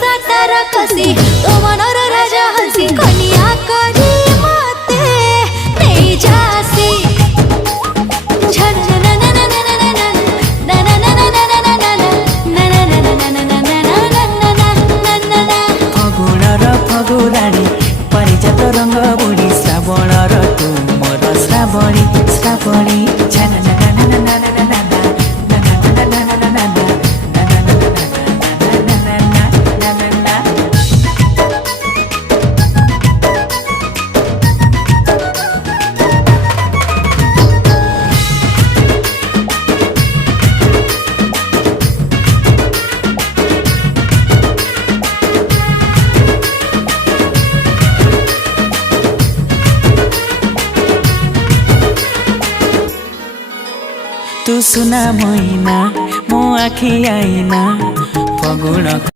सातार कसी तो मनर राजा हसी कनिया करी मते नहीं जासी फगुणर फगुराणी परिजात रंग बुढ़ी श्रावणर तुमर श्रावणी श्रावणी तू सुना मैना मो आखि आईना फगुण